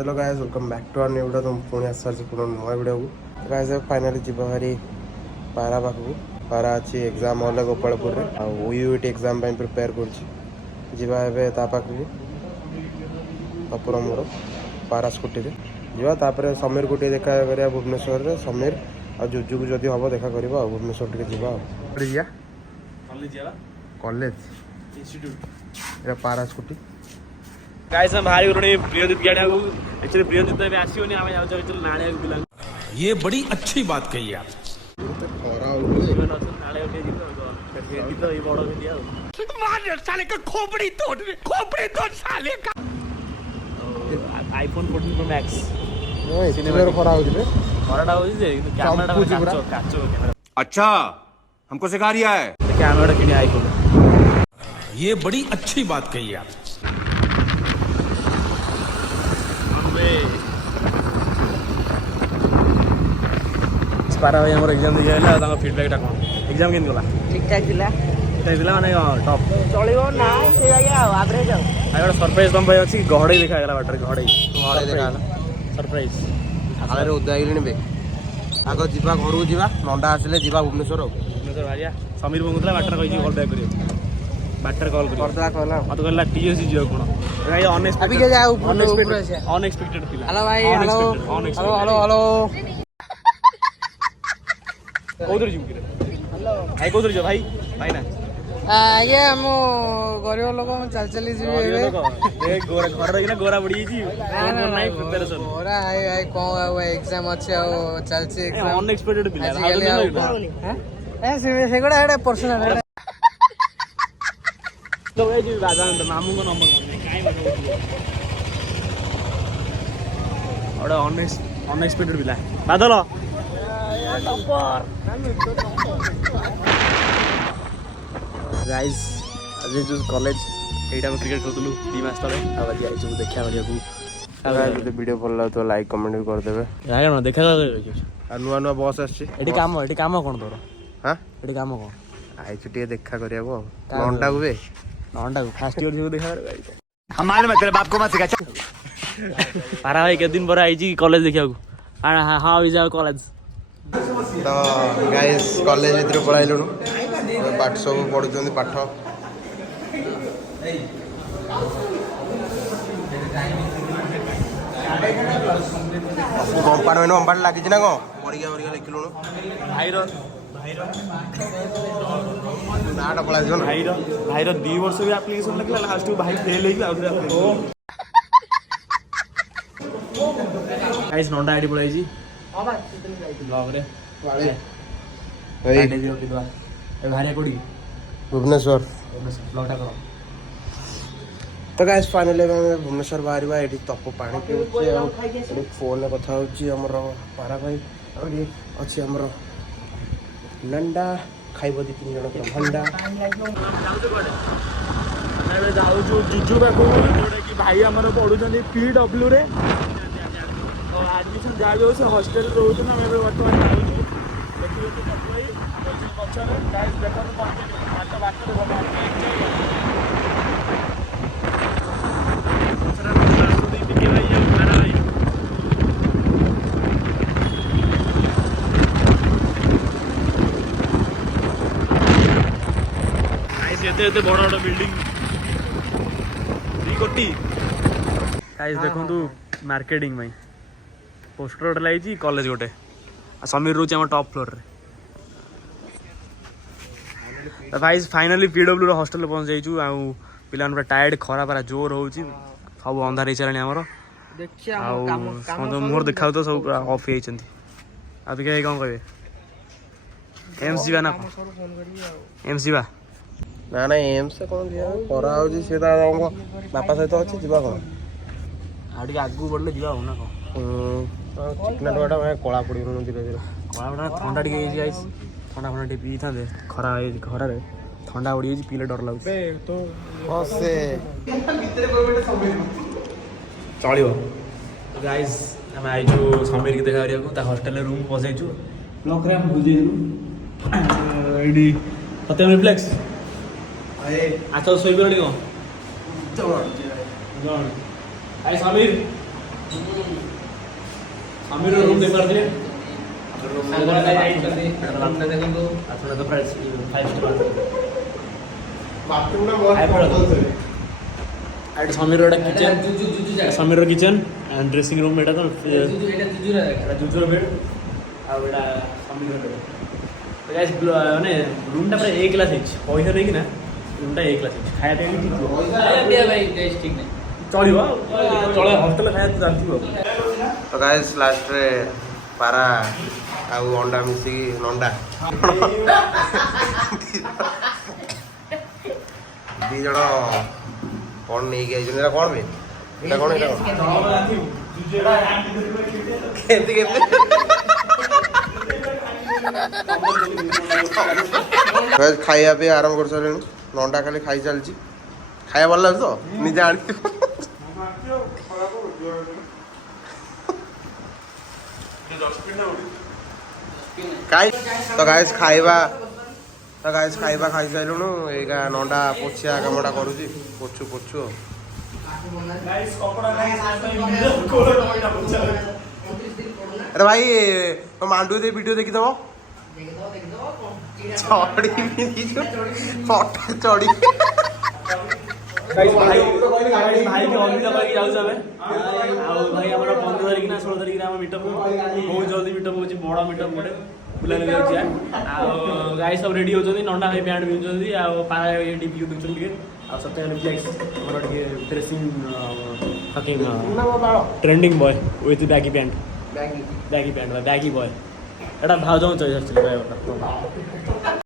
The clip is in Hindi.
Hello guys welcome back to our new video. तुम पुणी आसार पुनः नुआ वीडियो को गाइस फाइनली जीव भारी पारा पाखक पारा अच्छी एग्जाम हल गोपालपुर में आईयूटी एग्जाम प्रिपेयर कर पाखक तपुर मोर पारा स्कूटी रे जापर समीर को देखा करा भुवनेश्वर रे समीर और जुजु को जदि हम देखा कर भुवनेश्वर टे जा कॉलेज इंस्टीट्यूट पारा स्कूटी गाइस हम भारी गुरुनी प्रियदीप गाड़ी को एक्चुअली प्रियदीप तो आसीओनी आमे जाउ चल नाळे बिला ये बड़ी अच्छी बात कही आप खरा नाळे उठे जीतो ये बड़ भिडिया मार साले का खोपड़ी तोड़ साले का आईफोन 14 प्रो मैक्स सिनेमा खरा हो जे खराटा हो जे कैमरा काचो कैमरा अच्छा हमको सिखा रिया है कैमरा किने आईफोन ये बड़ी अच्छी बात कही आप पारा भाई हमर एग्जाम दिया है ताको फीडबैक टा कोन एग्जाम केन गला ठीक ठाक थिला माने टॉप चलिबो ना से आया एवरेज आई गोट सरप्राइज दम भाई अछि गहडे देखा गेला वाटर गहडे देखा सरप्राइज आगे उदा आइलनि बे आगो जीवा घर को जीवा नंदा आसिले जीवा भुवनेश्वर भुवनेश्वर भारिया समीर बंगुतला वाटर कहि कॉल बैक करियो वाटर कॉल करियो करदा कहला मत कहला टीएससी जियो कोन भाई अभी के जाओ अनएक्सपेक्टेड थिला हेलो भाई hello hello hello hello Kodar gym करे हेलो भाई कोदर जो भाई भाई ना आगे हम गरीब लोग चल चली जीवे ए गोरा घर रही ना गोरा बड़ी जी नहीं प्रिपरेशन गोरा आई आई कोन एग्जाम अच्छे चल छी एग्जाम अनएक्सपेक्टेड पिला हैं ए सेगुडा हेडे पर्सनल हेडे तो ए जी राजा मामू को नंबर काई बात और अनएक्सपेक्टेड पिला बादल गाइस आज जो कॉलेज एटा में क्रिकेट खेलुलु टीम आस्ता रे आज आइछु देखा करिया को अगर वीडियो भल लाग तो लाइक कमेंट भी कर देबे यार ना देखा आ नुआ नुआ बॉस आछि एटी काम कोन तोर हां एटी काम कोन आइछु टे देखा करिया को नंदा को बे नंदा को फर्स्ट ईयर जो देखा कर हमारे में तेरे बाप को मत सिखा पारा भाई के दिन पर आइछि कॉलेज देखिया को हां हां इज आवर कॉलेज तो गाइस कॉलेज भीतर पढ़ाइलुनु पाठ सब पढ़ुଛନ୍ତି पाठ कंपार्टमेंट लगी ना कौन परीक्षा परीक्षा लिखिलुनु नाटा पड़ा भाईर 2 वर्ष भी एप्लीकेशन लिखला लास्ट भाई फेल होई आउथरे गाइस नंदा आईडी पळाई जी ब्लॉग रे वाले भारिया कोडी भुवनेश्वर ब्लॉगटा करो तो गाइस फाइनली भुवनेश्वर बाहर ये तप पानी पीछे फोन कथा होमर पारा भाई अच्छी आमर नंदा खाइब 2-3 जन भंडा जाऊँ जुजु पाखु जोटा कि भाई आम पढ़ुं PW रे एडमिशन जहाँ भी हो हस्टेल रोचे ना बर्तमान एते बड़ बड़ बिल्डिंग 2 कोटी गाइस देखंतु मार्केटिंग में पोस्टर गोटे लगी कॉलेज गोटे समीर रोचे आम टॉप फ्लोर रे भाई फाइनाली PW हॉस्टल पहुंच जाइछु आ पिला टायर्ड खरा पारा जोर होउची सब अंधार हो चलानी हमर मुहर देखा तो सब ऑफ हो अभी क्या कौन कहे एम्स जीवा ना एम्स जीवा ना ना एम्स कौन खरा हो बापा सहित अच्छी जीवा कौन आगे आगू बढ़ले जीवा हो ना कौन चिकना डोटा मैं कला पड़ी धीरे धीरे कला ठंडा टे ठंडा फंडा टे पी था खरा खरा ठंडा उड़ी पीले डर लगे चलो गाइस आम आईचु समीर की देखा करा हस्टेल रूम पसैचु ब्लॉक रे हम बुझेलु एडी सत्यम रिफ्लेक्स अच्छा शोइबे रे को आई समीर समीर रूम देख पारे Sameer kitchen Sameer kitchen and dressing room एटा तो जुजुर बेड आउडा समीर बेड तो गाइस माने रूम टा पूरा ए क्लास है पैसा नहीं कि ना रूम टा ए क्लास है खाया पे भी ठीक हो भाई टेस्ट ठीक नहीं चलिबो चले हॉस्टल खाया तो जानथिबो तो गाइस लास्ट रे पारा आउ अंडा मिसी नंडा दी जण कौन नहीं गया जन कौन बे एटा कौन एटा केते केते गाइस खाइया पे आराम कर चले नंडा खाली खाई चलची खाया भल लाग तो निजे आनी तो गाइस खाइबा खाई साइलुनु एगा नंडा पोछिया कामटा करूची पोछु पोछु गाइस कपड़ा गाइस कोड़ कोइना पोछा अरे भाई तो मांडू दे वीडियो देखि दबो चौड़ी भी दीजो फोटो चौड़ी गाइस भाई के अलविदा करके जाउ सबे आ भाई हमरा 15 तारिख ना 16 तारिख हम मीटअप बहुत जल्दी मीटअप होची बड़ा मीटअप मोटे बुलाने जाउची आ गाइस सब रेडी हो जदी नंडा भाई पैंट पिन जदी आ पारा एडी व्यू देखछन के आ सत्य ने फ्लेक्स हमरा के dressing fucking trending boy with baggy pant baggy pant baggy boy एटा भाव जाउ चोइस एक्चुअली भाई